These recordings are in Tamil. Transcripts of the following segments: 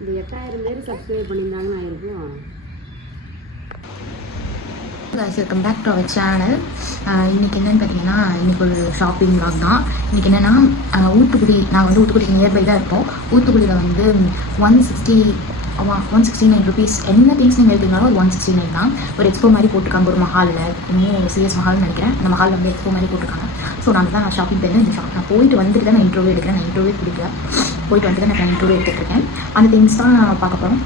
இந்த 8000 பேர் சப்ஸ்கிரைப் பண்ணியிருந்தாங்கன்னு ஆயிருக்கும். Welcome back to our channel. இன்றைக்கி என்னென்னு பார்த்தீங்கன்னா, இன்றைக்கி ஒரு ஷாப்பிங் விளாக் தான். இன்றைக்கி என்னென்னா, ஊத்துக்குடி, நாங்கள் வந்து ஊத்துக்குடி நியர்பை தான் இருப்போம். ஊத்துக்குடியில் வந்து 169 ருபீஸ் என்ன திங்ஸ் நீங்கள் எடுத்தீங்கனாலும் ஒரு 169 தான். ஒரு எக்ஸ்போ மாதிரி போட்டுருக்காங்க ஒரு மஹாலில், இன்னும் சிஎஸ் மஹால்னு நினைக்கிறேன். அந்த மஹாலில் வந்து எக்ஸ்போ மாதிரி போட்டுருக்காங்க. ஸோ நாங்கள் தான் நான் ஷாப்பிங் போயிருந்தேன். இந்த ஷாப் நான் போயிட்டு வந்துட்டு தான் நான் இன்டர்வியூ எடுக்கிறேன். நான் இன்டர்வியூ பிடிக்கல, போயிட்டு வந்துட்டு தான் நான் இன்டர்வியூ எடுத்துகிட்ருக்கேன். அந்த திங்ஸ் தான் பார்க்க போகிறோம்.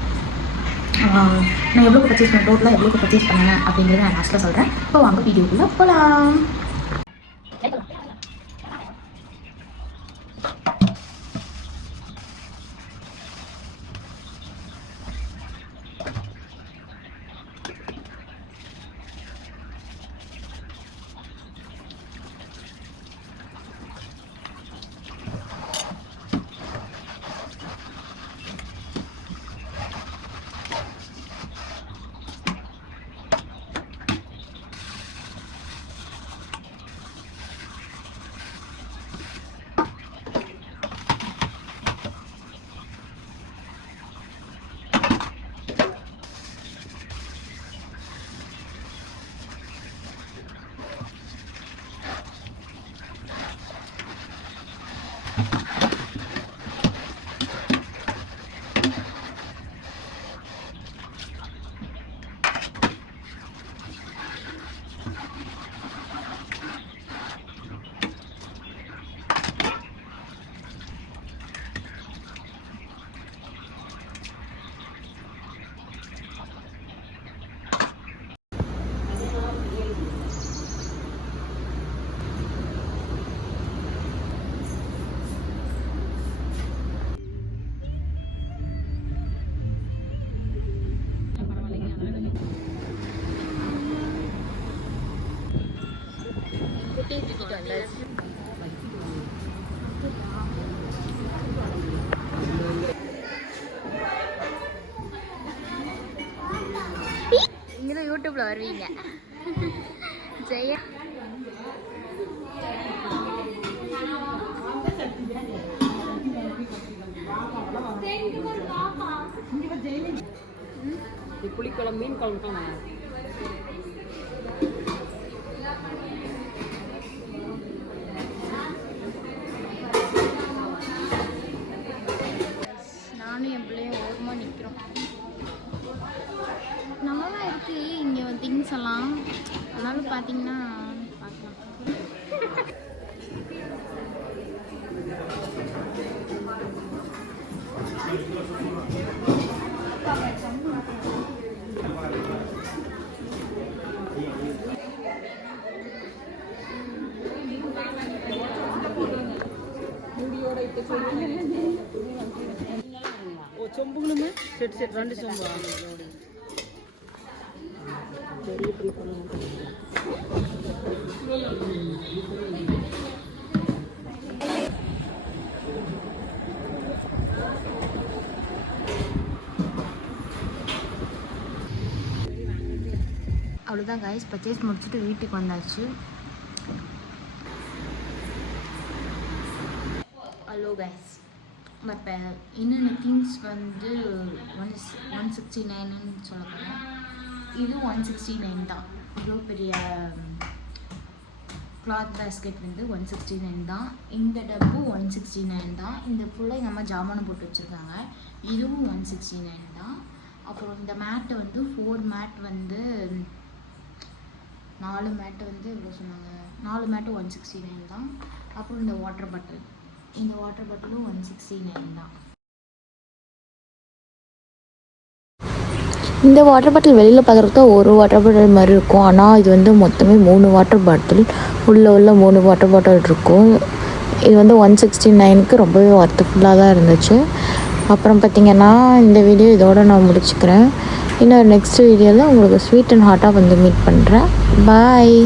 நான் எவ்வளோக்கு பர்ச்சேஸ் பண்ணேன், டோட்டலாக எவ்வளோக்கு பர்ச்சேஸ் பண்ணேன் அப்படிங்கிறத நான் லாஸ்ட்டில் சொல்கிறேன். இப்போ வாங்க வீடியோக்குள்ளே போகலாம். நீங்களும் யூடியூப்ல வருவீங்க. ஜெய புளிக்குழம்பு மீன் குழம்புலாம் நானும் என் பிள்ளையும் ஓரமாக நிற்கிறோம். நல்லா தான் இருக்குது இங்கே திங்ஸ் எல்லாம். அதனால பார்த்தீங்கன்னா பார்க்கலாம். சொம்புகளுமே செட் செட் 2 சொம்பு அவ்வளோதான் கைஸ், பர்ச்சேஸ் முடிச்சுட்டு வீட்டுக்கு வந்தாச்சு. ஹலோ கைஸ், பட் என்னென்ன திங்ஸ் வந்து 169ன்னு சொல்ல போகிறேன். இது 169 தான். இவ்வளோ பெரிய கிளாத் பேஸ்கெட் வந்து 169 தான். இந்த டப்பு 169 தான். இந்த ஃபுல்லாக எங்கள் அம்மா ஜாமானம் போட்டு வச்சுருக்காங்க. இதுவும் 169 தான். அப்புறம் இந்த மேட்டு வந்து 4 மேட் வந்து 4 மேட்டு வந்து இவ்வளோ சொன்னாங்க. 4 மேட்டு 169 தான். அப்புறம் இந்த வாட்டர் பாட்டில், இந்த வாட்டர் பாட்டிலும் 169 தான். இந்த வாட்டர் பாட்டில் வெளியில் பார்க்குறதுக்கு தான் ஒரு வாட்டர் பாட்டில் மாதிரி இருக்கும். ஆனால் இது வந்து மொத்தமே 3 வாட்டர் பாட்டில், உள்ள 3 வாட்டர் பாட்டில் இருக்கும். இது வந்து 169க்கு ரொம்பவே ஒர்த்துஃபுல்லாக தான் இருந்துச்சு. அப்புறம் பார்த்திங்கன்னா இந்த வீடியோ இதோடு நான் முடிச்சுக்கிறேன். இன்னொரு நெக்ஸ்ட் வீடியோவில் உங்களுக்கு ஸ்வீட் அண்ட் ஹாட்டாக வந்து மீட் பண்ணுறேன். பாய்.